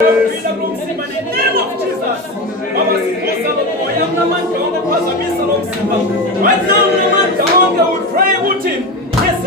Right now, we pray with him. Yes,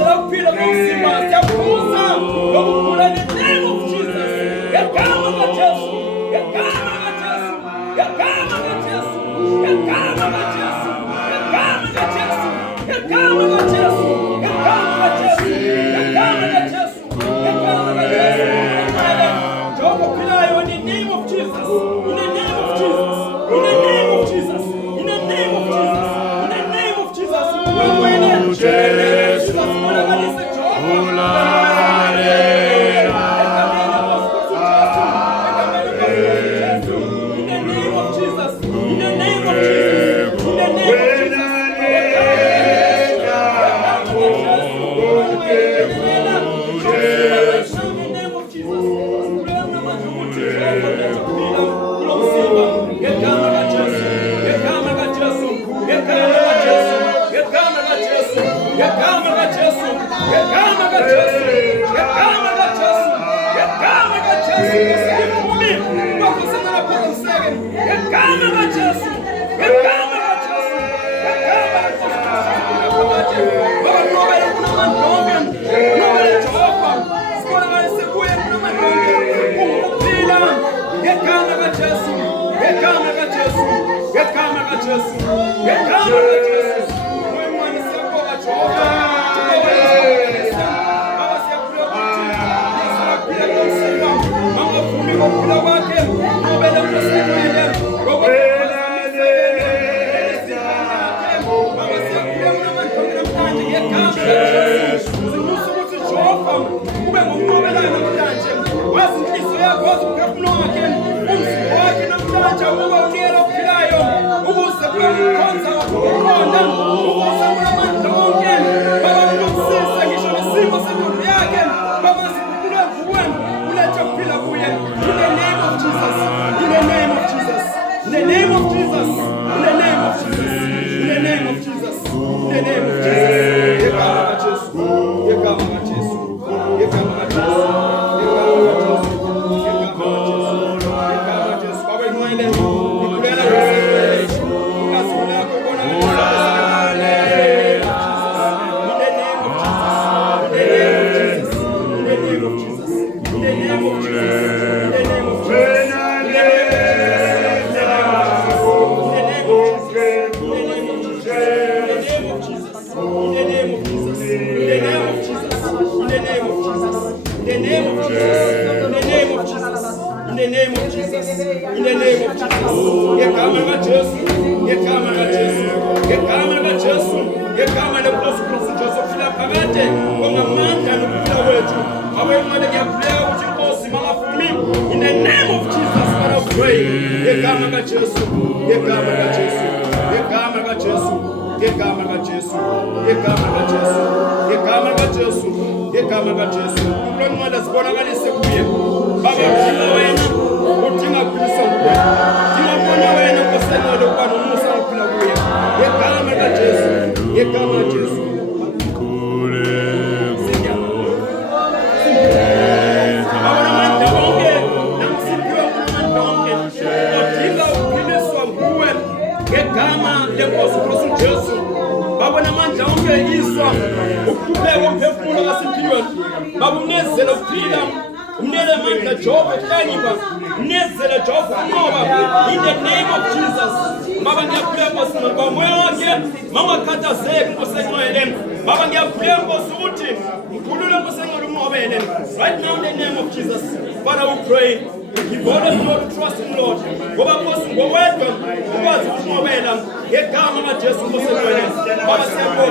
in the name of Jesus. Right now, in the name of Jesus, Father, we pray. Give all us Lord trust in Lord. Go back to go welcome. Go back to go welcome. Get down on Jesus. Baba say go.